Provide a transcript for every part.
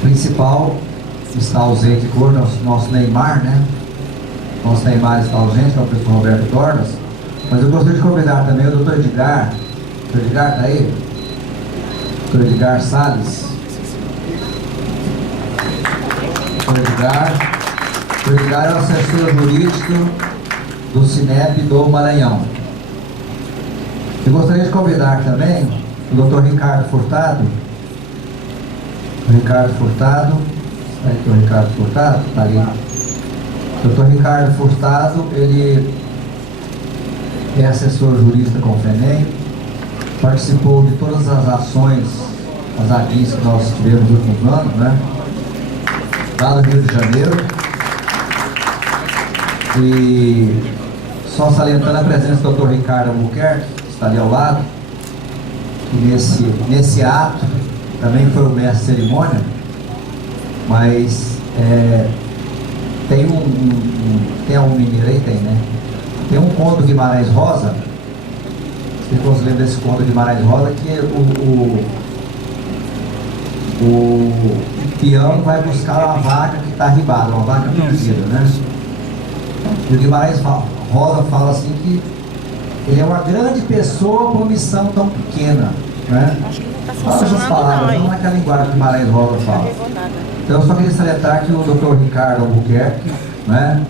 principal está ausente hoje, nosso Neymar, né? Nosso Neymar está ausente, que é o professor Roberto Tornas. Mas eu gostaria de convidar também o doutor Edgar. O doutor Edgar está aí? O doutor Edgar Salles. O doutor Edgar é o assessor jurídico do Cinep do Maranhão. Eu gostaria de convidar também o doutor Ricardo Furtado. O Ricardo Furtado, está aqui o Ricardo Furtado, está ali. O doutor Ricardo Furtado, ele é assessor jurídico da Confenem, participou de todas as ações, as ADIs que nós tivemos nos últimos anos, né? Lá no Rio de Janeiro. E só salientando a presença do doutor Ricardo Albuquerque, que está ali ao lado, que nesse ato também foi o mestre de cerimônia, mas tem um mineiro aí, tem, né? Tem um conto Guimarães Rosa, se você lembra desse conto Guimarães Rosa, que o peão vai buscar uma vaca que está arribada, uma vaca perdida, né? E o Guimarães Rosa fala assim que ele é uma grande pessoa com uma missão tão pequena, né? Fala essas palavras, não naquela linguagem que Guimarães Rosa fala. Então eu só queria salientar que o doutor Ricardo Albuquerque, né?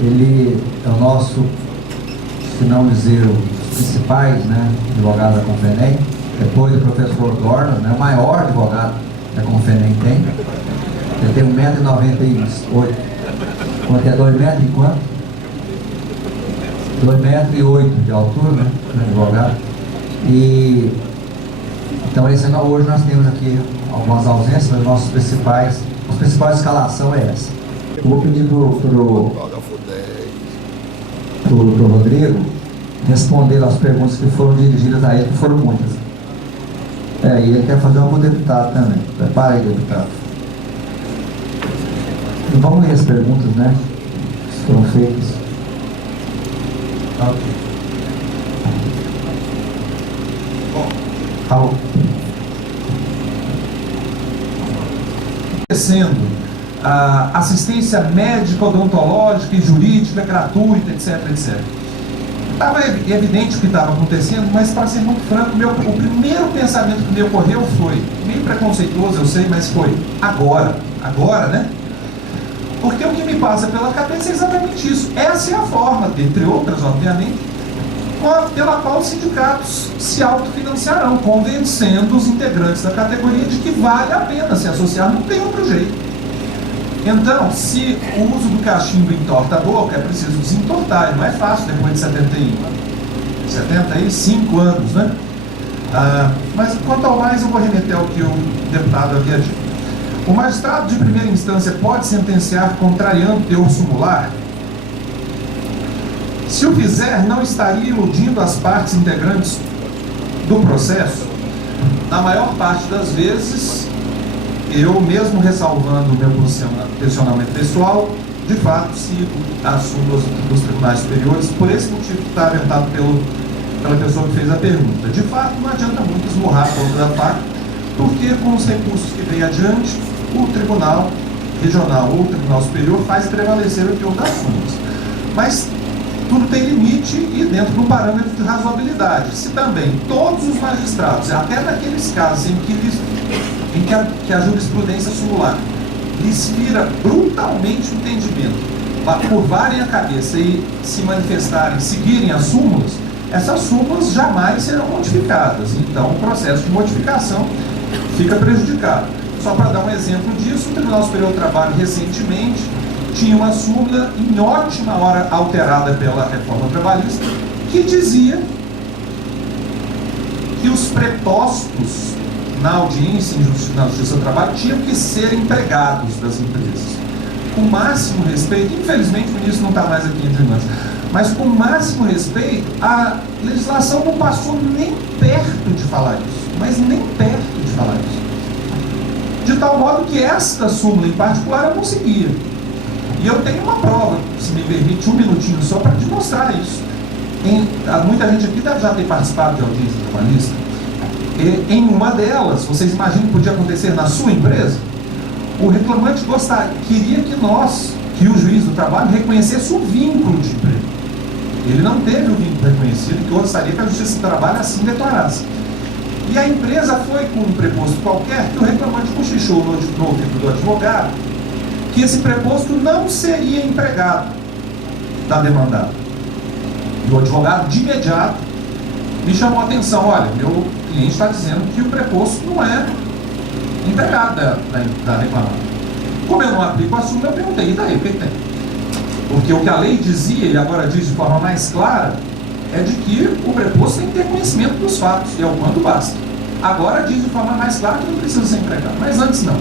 Ele é o nosso, se não dizer os principais, né, advogados da Confenem, depois do professor Dornas, né, o maior advogado que a Confenem tem. Ele tem 1,98 m. Quanto é 2 metros e quanto? 2,08 m de altura, né, advogado. E então hoje nós temos aqui algumas ausências, mas a principal escalação é essa. Eu vou pedir pro Rodrigo responder as perguntas que foram dirigidas a ele, que foram muitas. E ele quer fazer uma pro deputado também. Prepara aí, deputado. E vamos ler as perguntas, né? Que foram feitas. Ok. Bom, Raul. a assistência médica, odontológica e jurídica gratuita, etc, etc. Estava evidente o que estava acontecendo, mas para ser muito franco, o primeiro pensamento que me ocorreu foi, meio preconceituoso, eu sei, mas foi agora, né? Porque o que me passa pela cabeça é exatamente isso. Essa é a forma, entre outras, obviamente, pela qual os sindicatos se autofinanciarão, convencendo os integrantes da categoria de que vale a pena se associar, não tem outro jeito. Então, se o uso do cachimbo entorta a boca, é preciso desentortar, e não é fácil depois de 75 anos, né? Mas quanto ao mais, eu vou remeter ao que o deputado havia dito. O magistrado de primeira instância pode sentenciar contrariando o teor sumular? Se o fizer, não estaria iludindo as partes integrantes do processo? Na maior parte das vezes, eu, mesmo ressalvando o meu posicionamento pessoal, de fato sigo as súmulas dos tribunais superiores, por esse motivo que está aventado pela pessoa que fez a pergunta. De fato, não adianta muito esmurrar a ponta da faca, porque com os recursos que vem adiante, o tribunal regional ou o tribunal superior faz prevalecer o teor das súmulas. Mas tudo tem limite e dentro do parâmetro de razoabilidade. Se também todos os magistrados, até naqueles casos em que a jurisprudência sumular lhes vira brutalmente o entendimento, curvarem a cabeça e se manifestarem, seguirem as súmulas, essas súmulas jamais serão modificadas. Então o processo de modificação fica prejudicado. Só para dar um exemplo disso, o Tribunal Superior do Trabalho recentemente tinha uma súmula em ótima hora alterada pela reforma trabalhista, que dizia que os prepostos na audiência na Justiça do Trabalho tinham que ser empregados das empresas. Com o máximo respeito, infelizmente o ministro não está mais aqui entre nós, mas com o máximo respeito, a legislação não passou nem perto de falar isso, mas nem perto de falar isso. De tal modo que esta súmula em particular eu não seguia. E eu tenho uma prova, se me permite, um minutinho só para demonstrar isso. Muita gente aqui deve já ter participado de audiência trabalhista. Em uma delas, vocês imaginam que podia acontecer na sua empresa? O reclamante queria que o juiz do trabalho reconhecesse o vínculo de emprego. Ele não teve o vínculo reconhecido e gostaria que a Justiça do Trabalho assim declarasse. E a empresa foi com um preposto qualquer que o reclamante cochichou no ouvido do advogado que esse preposto não seria empregado da demandada. E o advogado, de imediato, me chamou a atenção: olha, meu cliente está dizendo que o preposto não é empregado da reclamada. Como eu não aplico a súmula, eu perguntei: e daí, o que tem? Porque o que a lei dizia, e agora diz de forma mais clara, é de que o preposto tem que ter conhecimento dos fatos, e é o quanto basta. Agora diz de forma mais clara que não precisa ser empregado, mas antes não.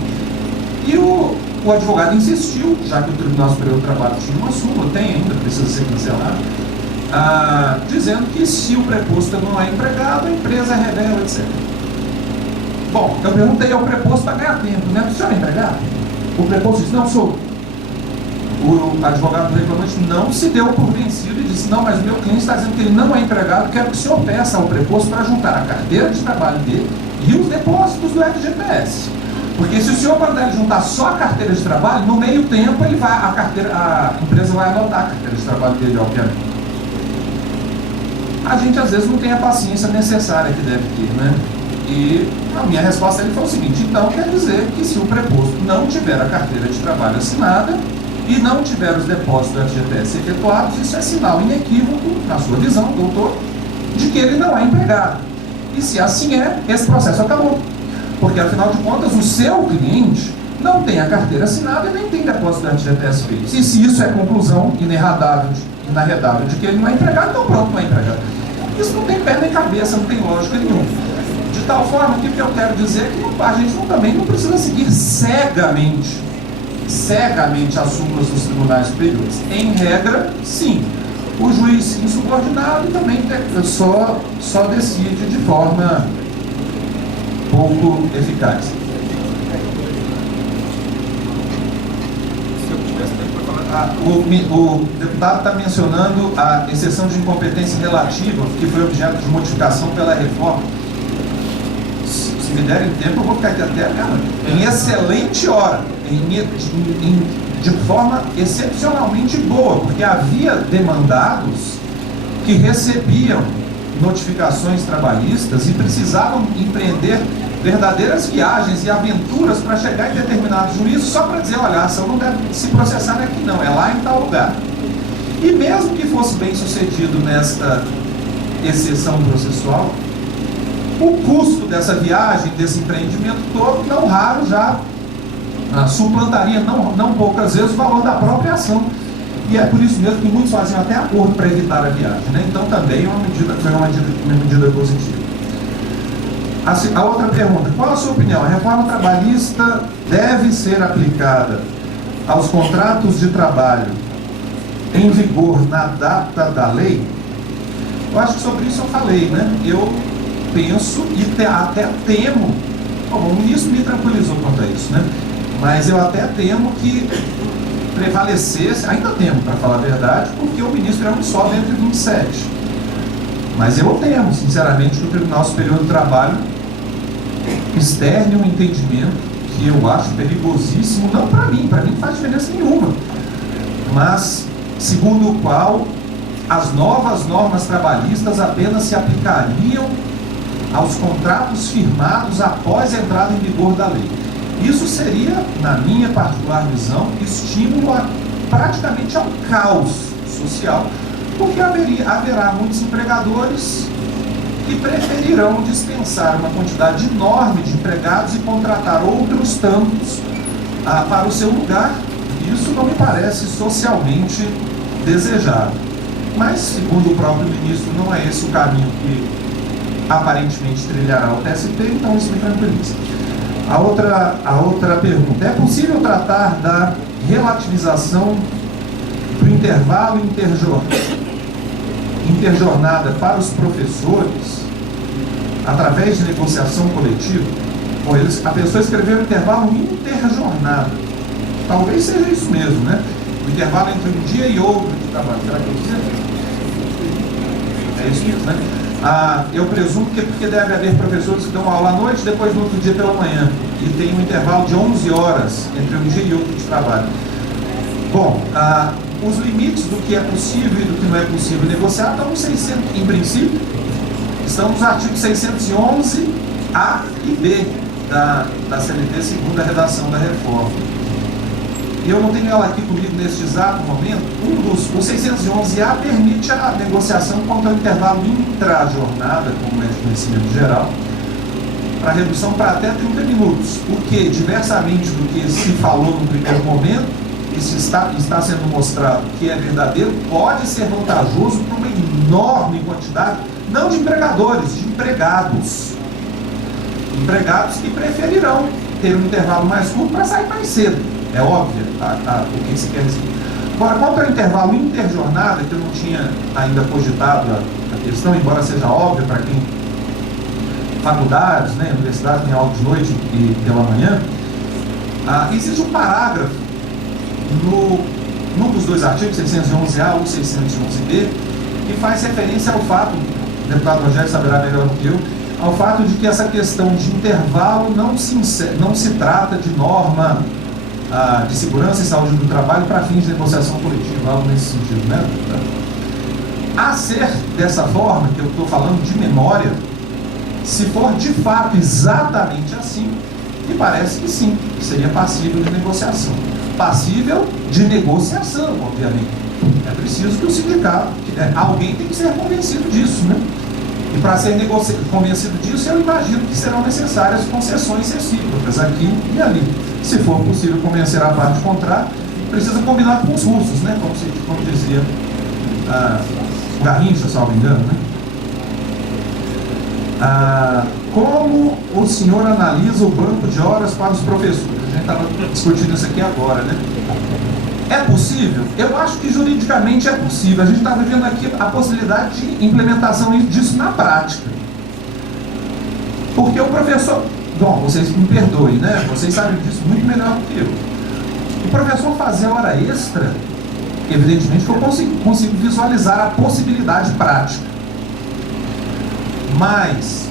E o advogado insistiu, já que o Tribunal Superior do Trabalho tinha uma súmula, tem ainda, precisa ser cancelado, dizendo que se o preposto não é empregado, a empresa revela, etc. Bom, eu perguntei ao preposto para ganhar tempo, né? O senhor é empregado? O preposto disse: não, sou. O advogado do reclamante não se deu por vencido e disse: não, mas o meu cliente está dizendo que ele não é empregado, quero que o senhor peça ao preposto para juntar a carteira de trabalho dele e os depósitos do FGTS. Porque se o senhor mandar ele juntar só a carteira de trabalho, no meio tempo a empresa vai anotar a carteira de trabalho dele, obviamente. A gente às vezes não tem a paciência necessária que deve ter, né? E a minha resposta foi o seguinte: então quer dizer que se o preposto não tiver a carteira de trabalho assinada e não tiver os depósitos do FGTS efetuados, isso é sinal inequívoco, na sua visão, doutor, de que ele não é empregado. E se assim é, esse processo acabou. Porque, afinal de contas, o seu cliente não tem a carteira assinada e nem tem depósito do FGTS feito. E se isso é conclusão inarredável de que ele não é empregado, então pronto, não é empregado. Isso não tem pé nem cabeça, não tem lógica nenhuma. De tal forma que o que eu quero dizer é que a gente também não precisa seguir cegamente as súmulas dos tribunais superiores. Em regra, sim. O juiz insubordinado também só decide de forma pouco eficaz. O deputado está mencionando a exceção de incompetência relativa, que foi objeto de modificação pela reforma. Se me derem tempo, eu vou ficar aqui até em excelente hora, de forma excepcionalmente boa, porque havia demandados que recebiam notificações trabalhistas e precisavam empreender verdadeiras viagens e aventuras para chegar em determinado juízo só para dizer: olha, a ação não deve se processar aqui não, é lá em tal lugar. E mesmo que fosse bem sucedido nesta exceção processual, o custo dessa viagem, desse empreendimento todo, não raro já suplantaria, não poucas vezes, o valor da própria ação. E é por isso mesmo que muitos faziam até acordo para evitar a viagem, né? Então também foi uma medida positiva. A outra pergunta: qual a sua opinião? A reforma trabalhista deve ser aplicada aos contratos de trabalho em vigor na data da lei? Eu acho que sobre isso eu falei, né? Eu penso e até temo, o ministro me tranquilizou quanto a isso, né? Mas eu até temo que prevalecesse, ainda temo, para falar a verdade, porque o ministro é um só dentre 27. Mas eu temo, sinceramente, que o Tribunal Superior do Trabalho externe um entendimento que eu acho perigosíssimo, não para mim não faz diferença nenhuma, mas segundo o qual as novas normas trabalhistas apenas se aplicariam aos contratos firmados após a entrada em vigor da lei. Isso seria, na minha particular visão, estímulo praticamente ao caos social, porque haverá muitos empregadores que preferirão dispensar uma quantidade enorme de empregados e contratar outros tantos para o seu lugar. Isso não me parece socialmente desejável. Mas, segundo o próprio ministro, não é esse o caminho que aparentemente trilhará o TST, então isso me tranquiliza. A outra pergunta: é possível tratar da relativização do intervalo interjornada para os professores através de negociação coletiva? Bom, a pessoa escreveu intervalo interjornada. Talvez seja isso mesmo, né? O intervalo entre um dia e outro de trabalho. Será que eu disse? É isso mesmo, né? Eu presumo que é porque deve haver professores que dão aula à noite, depois no outro dia pela manhã. e tem um intervalo de 11 horas entre um dia e outro de trabalho. Bom, os limites do que é possível e do que não é possível negociar estão nos 600, em princípio, estão nos artigos 611 A e B da CLT, segundo a redação da reforma. E eu não tenho ela aqui comigo neste exato momento. O 611A permite a negociação quanto ao intervalo intra-jornada, como é de conhecimento geral, para redução para até 30 minutos, o que, diversamente do que se falou no primeiro momento, e se está sendo mostrado que é verdadeiro, pode ser vantajoso para uma enorme quantidade, não de empregadores, de empregados. Empregados que preferirão ter um intervalo mais curto para sair mais cedo. É óbvio o que se quer dizer. Agora, quanto ao intervalo interjornada, que eu não tinha ainda cogitado a questão, embora seja óbvio para quem faculdades, né, universidades tem aula de noite e pela manhã, existe um parágrafo num dos dois artigos, 611A ou 611B, que faz referência ao fato, o deputado Rogério saberá melhor do que eu, ao fato de que essa questão de intervalo não se trata de norma de segurança e saúde do trabalho para fins de negociação coletiva, algo nesse sentido, né? A ser dessa forma, que eu estou falando de memória, se for de fato exatamente assim, me parece que sim, seria passível de negociação. Passível de negociação, obviamente. É preciso que o sindicato, alguém tem que ser convencido disso, né? E para ser convencido disso, eu imagino que serão necessárias concessões recíprocas aqui e ali. Se for possível convencer a parte contrária, precisa combinar com os russos, né? Como dizia Garrincha, salvo engano, né? Como o senhor analisa o banco de horas para os professores? A gente estava discutindo isso aqui agora, né? É possível? Eu acho que juridicamente é possível. A gente está vivendo aqui a possibilidade de implementação disso na prática. Porque o professor... Bom, vocês me perdoem, né? Vocês sabem disso muito melhor do que eu. O professor fazer hora extra, evidentemente que eu consigo visualizar a possibilidade prática. Mas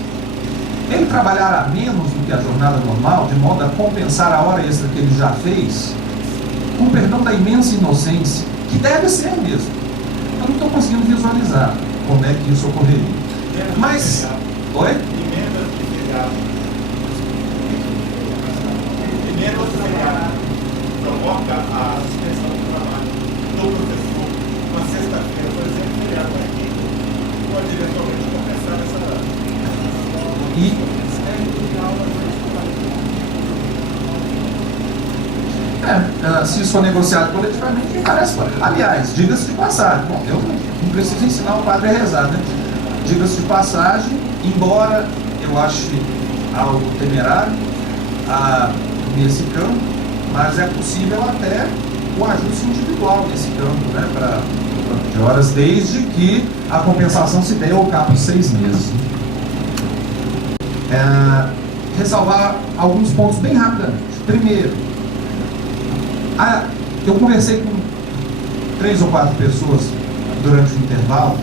ele trabalhará menos do que a jornada normal, de modo a compensar a hora extra que ele já fez, com perdão da imensa inocência, que deve ser mesmo. Eu não estou conseguindo visualizar como é que isso ocorreria. Mas... Oi? Primeiro provoca a suspensão do trabalho do professor uma sexta-feira, por exemplo, feriado aqui, pode eventualmente compensar essa... se isso for negociado coletivamente, me parece. Aliás, diga-se de passagem, bom, eu não preciso ensinar o padre a rezar, né? Diga-se de passagem, embora eu ache algo temerário nesse campo, mas é possível até o ajuste individual nesse campo, né, para de horas, desde que a compensação se dê ao cabo de 6 meses. Ressalvar alguns pontos bem rapidamente. Primeiro, eu conversei com 3 ou 4 pessoas durante o intervalo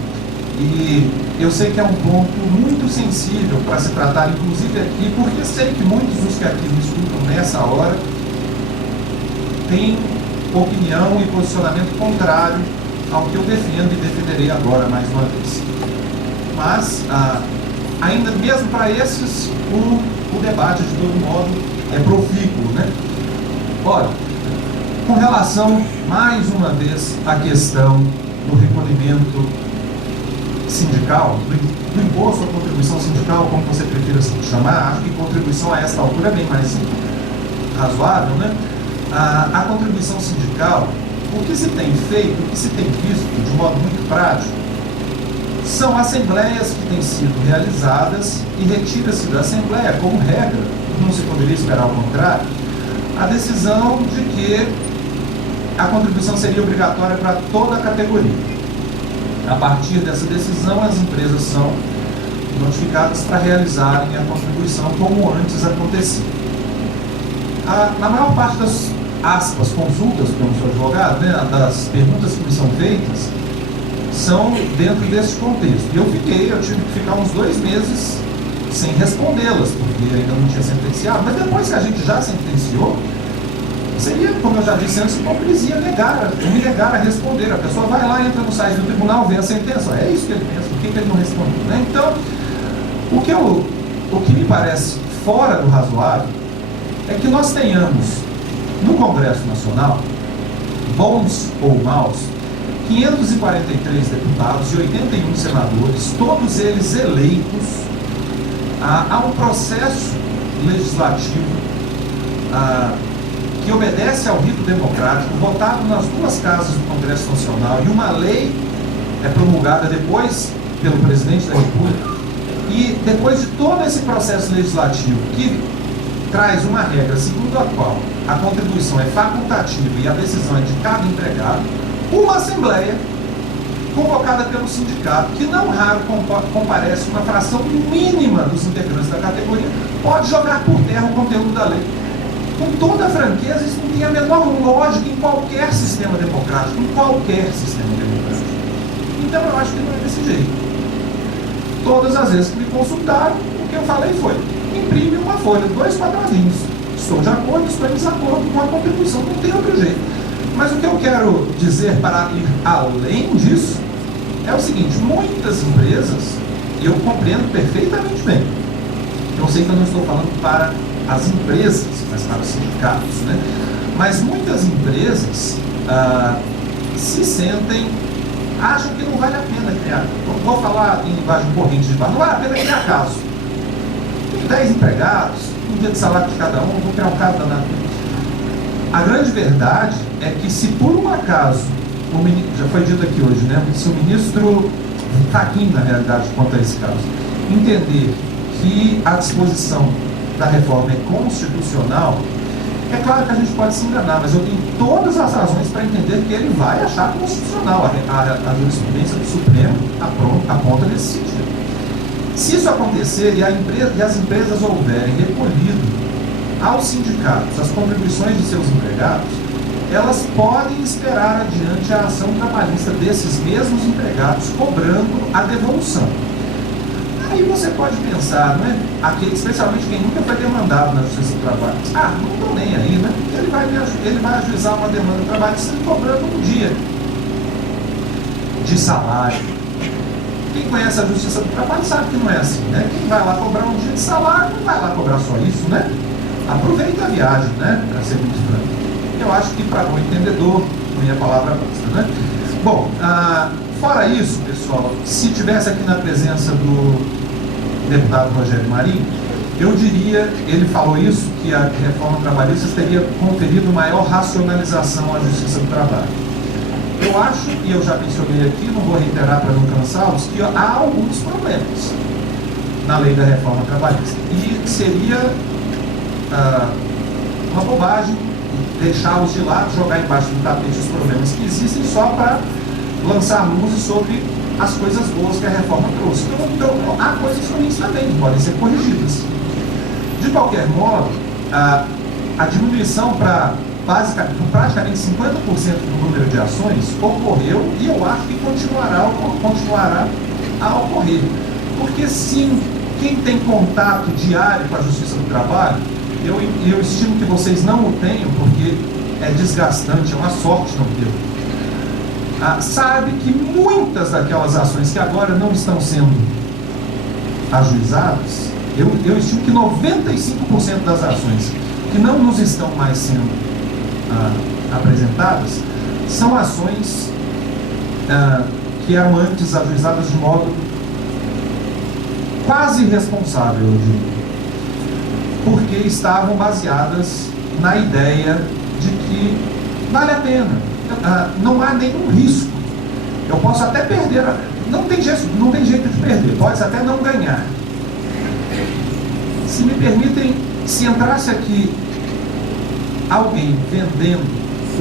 e eu sei que é um ponto muito sensível para se tratar, inclusive aqui, porque sei que muitos dos que aqui me escutam nessa hora têm opinião e posicionamento contrário ao que eu defendo e defenderei agora mais uma vez. Mas, ainda mesmo para esses, o debate, de todo modo, é profícuo, né? Ora, com relação, mais uma vez, à questão do recolhimento sindical, do imposto à contribuição sindical, como você prefira chamar, acho que contribuição a esta altura é bem mais razoável, né? A contribuição sindical, o que se tem feito, o que se tem visto de modo muito prático, são assembleias que têm sido realizadas e retira-se da assembleia, como regra, não se poderia esperar o contrário, a decisão de que a contribuição seria obrigatória para toda a categoria. A partir dessa decisão, as empresas são notificadas para realizarem a contribuição como antes acontecia. Na maior parte das aspas, consultas, como sou advogado, né, das perguntas que me são feitas, são dentro desse contexto. E eu tive que ficar uns 2 meses sem respondê-las, porque ainda não tinha sentenciado, mas depois que a gente já sentenciou, seria, como eu já disse antes, hipocrisia me negar a responder. A pessoa vai lá, entra no site do tribunal, vê a sentença, é isso que ele pensa, por que ele não respondeu, né? Então, o que me parece fora do razoável é que nós tenhamos no Congresso Nacional, bons ou maus, 543 deputados e 81 senadores, todos eles eleitos a um processo legislativo que obedece ao rito democrático, votado nas duas casas do Congresso Nacional, e uma lei é promulgada depois pelo presidente da República, e depois de todo esse processo legislativo que traz uma regra segundo a qual a contribuição é facultativa e a decisão é de cada empregado, uma assembleia convocada pelo sindicato, que não raro comparece uma fração mínima dos integrantes da categoria, pode jogar por terra o conteúdo da lei. Com toda a franqueza, isso não tem a menor lógica em qualquer sistema democrático, Então eu acho que não é desse jeito. Todas as vezes que me consultaram, o que eu falei foi: imprime uma folha, 2 quadradinhos. Estou de acordo, estou em desacordo com a contribuição, não tem outro jeito. Mas o que eu quero dizer para ir além disso é o seguinte: muitas empresas, e eu compreendo perfeitamente bem, eu sei que eu não estou falando para as empresas, mas para os sindicatos, né? Mas muitas empresas se sentem, acham que não vale a pena criar. Vou falar em linguagem corrente de barra, não vale a pena criar caso. Tem 10 empregados, um dia de salário de cada um, vou criar um caso danado. A grande verdade é que, se por um acaso, já foi dito aqui hoje, né? Se o ministro Fachin, na realidade, quanto a esse caso, entender que a disposição da reforma é constitucional, é claro que a gente pode se enganar, mas eu tenho todas as razões para entender que ele vai achar constitucional. A jurisprudência do Supremo aponta nesse sentido. Se isso acontecer e as empresas houverem recolhido aos sindicatos as contribuições de seus empregados, elas podem esperar adiante a ação trabalhista desses mesmos empregados, cobrando a devolução. Aí você pode pensar, né? Especialmente quem nunca foi demandado na Justiça do Trabalho. Não estou nem aí, né? Ele vai ajuizar uma demanda trabalhista cobrando um dia de salário. Quem conhece a Justiça do Trabalho sabe que não é assim, né? Quem vai lá cobrar um dia de salário não vai lá cobrar só isso, né? Aproveita a viagem, né? Para ser muito franco. Eu acho que para bom entendedor, minha palavra basta, né? Bom, fora isso, pessoal, se tivesse aqui na presença do deputado Rogério Marinho, eu diria, ele falou isso, que a reforma trabalhista teria conferido maior racionalização à Justiça do Trabalho. Eu acho, e eu já mencionei aqui, não vou reiterar para não cansá-los, que há alguns problemas na lei da reforma trabalhista. E seria uma bobagem deixá-los de lado, jogar embaixo do tapete os problemas que existem só para lançar luzes sobre as coisas boas que a reforma trouxe. Então há coisas ruins também que podem ser corrigidas. De qualquer modo, a diminuição para praticamente 50% do número de ações ocorreu, e eu acho que continuará a ocorrer. Porque sim, quem tem contato diário com a Justiça do Trabalho, eu estimo que vocês não o tenham, porque é desgastante, é uma sorte não ter. Sabe que muitas daquelas ações que agora não estão sendo ajuizadas, eu estimo que 95% das ações que não nos estão mais sendo apresentadas são ações que eram antes ajuizadas de modo quase irresponsável, eu diria, porque estavam baseadas na ideia de que vale a pena, não há nenhum risco, eu posso até perder, não tem jeito de perder, pode até não ganhar. Se me permitem, se entrasse aqui alguém vendendo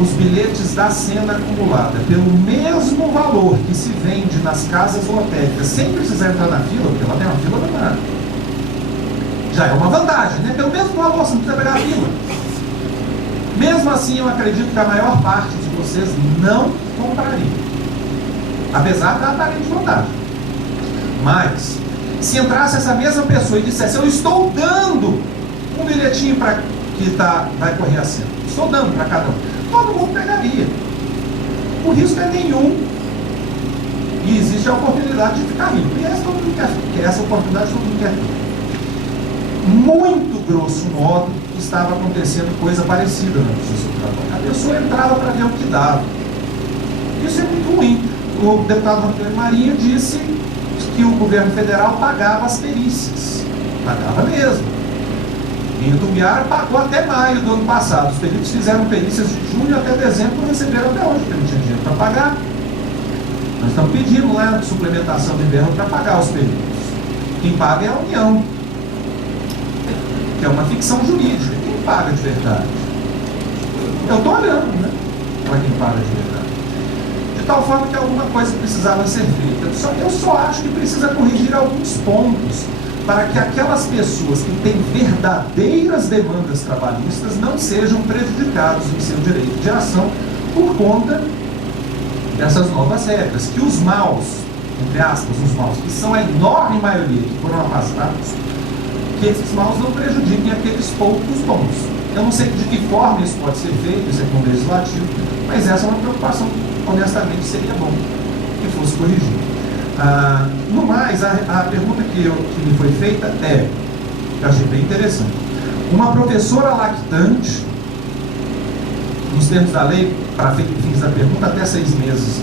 os bilhetes da cena acumulada pelo mesmo valor que se vende nas casas lotéricas, sem precisar entrar na fila, porque lá tem uma fila danada, já é uma vantagem, né? Pelo mesmo valor, você não precisa pegar a fila. Mesmo assim, eu acredito que a maior parte de vocês não compraria, apesar da aparente vantagem. Mas, Se entrasse essa mesma pessoa e dissesse: eu estou dando um bilhetinho para que vai correr a cena, estou dando para cada um, todo mundo pegaria. O risco é nenhum e existe a oportunidade de ficar rico. E essa todo mundo quer, essa oportunidade todo mundo quer ter. Muito grosso modo, estava acontecendo coisa parecida na Justiça do Trabalho. A pessoa entrava para ver o que dava. Isso é muito ruim. O deputado Antônio Marinho disse que o governo federal pagava as perícias. Pagava mesmo. Em Itumbiara pagou até maio do ano passado. Os peritos fizeram perícias de junho até dezembro e receberam até hoje, porque não tinha dinheiro para pagar. Nós estamos pedindo lá suplementação de verba para pagar os peritos. Quem paga é a União, que é uma ficção jurídica. Quem paga de verdade? Eu estou olhando, né, para quem paga de verdade. De tal forma que alguma coisa precisava ser feita. Eu só acho que precisa corrigir alguns pontos para que aquelas pessoas que têm verdadeiras demandas trabalhistas não sejam prejudicados em seu direito de ação por conta dessas novas regras. Que os maus, entre aspas, os maus, que são a enorme maioria que foram afastados, que esses maus não prejudiquem aqueles poucos bons. Eu não sei de que forma isso pode ser feito, isso é com o legislativo, mas essa é uma preocupação, honestamente, seria bom que fosse corrigido. No mais, a pergunta que me foi feita é, eu achei bem interessante. Uma professora lactante, nos termos da lei, para fins da pergunta, até 6 meses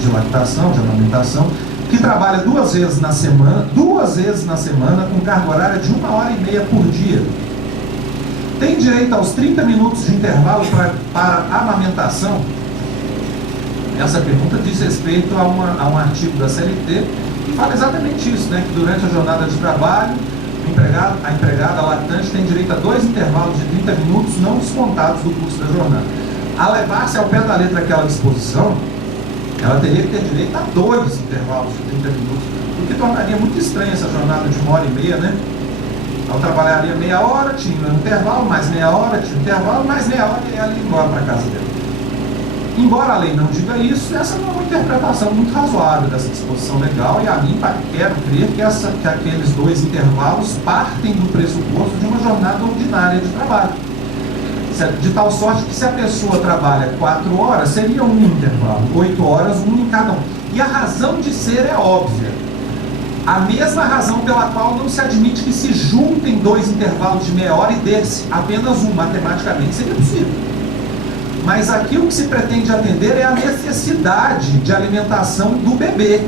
de lactação, de amamentação, que trabalha 2 vezes na semana, com carga horária de 1h30 por dia, tem direito aos 30 minutos de intervalo para amamentação? Essa pergunta diz respeito a um artigo da CLT que fala exatamente isso, né? Que durante a jornada de trabalho, a empregada lactante tem direito a 2 intervalos de 30 minutos não descontados do curso da jornada. A levar-se ao pé da letra aquela disposição, ela teria que ter direito a 2 intervalos de 30 minutos, o que tornaria muito estranha essa jornada de 1h30, né? Ela trabalharia meia hora, tinha um intervalo, mais meia hora, tinha um intervalo, mais meia hora e ela ia embora para casa dela. Embora a lei não diga isso, essa não é uma interpretação muito razoável dessa disposição legal, e a mim quero crer que aqueles 2 intervalos partem do pressuposto de uma jornada ordinária de trabalho. De tal sorte que se a pessoa trabalha 4 horas, seria um intervalo, 8 horas, um em cada um. E a razão de ser é óbvia. A mesma razão pela qual não se admite que se juntem 2 intervalos de meia hora e desse apenas um, matematicamente seria possível. Mas aqui o que se pretende atender é a necessidade de alimentação do bebê.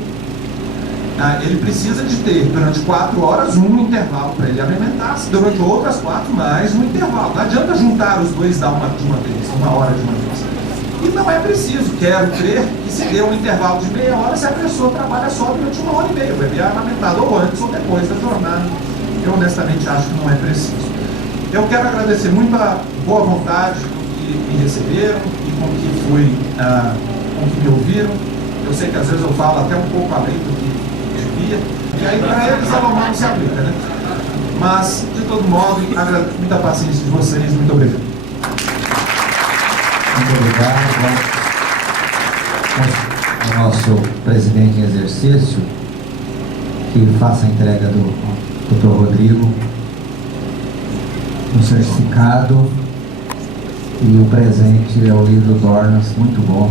Ele precisa de ter, durante 4 horas, um intervalo para ele alimentar-se, durante outras 4, mais um intervalo. Não adianta juntar os 2 de uma vez, 1 hora de uma vez. E não é preciso, quero crer, que se dê um intervalo de meia hora se a pessoa trabalha só durante 1h30. O bebê é amamentado ou antes ou depois da jornada. Eu honestamente acho que não é preciso. Eu quero agradecer muito a boa vontade que me receberam e com que me ouviram. Eu sei que às vezes eu falo até um pouco além do que devia, e aí para eles a normal não se aplica, né? Mas, de todo modo, agradeço muita paciência de vocês. Muito obrigado. Muito obrigado ao nosso presidente em exercício, que faça a entrega do Dr. Rodrigo, um certificado, e o presente é o livro Dornas, muito bom.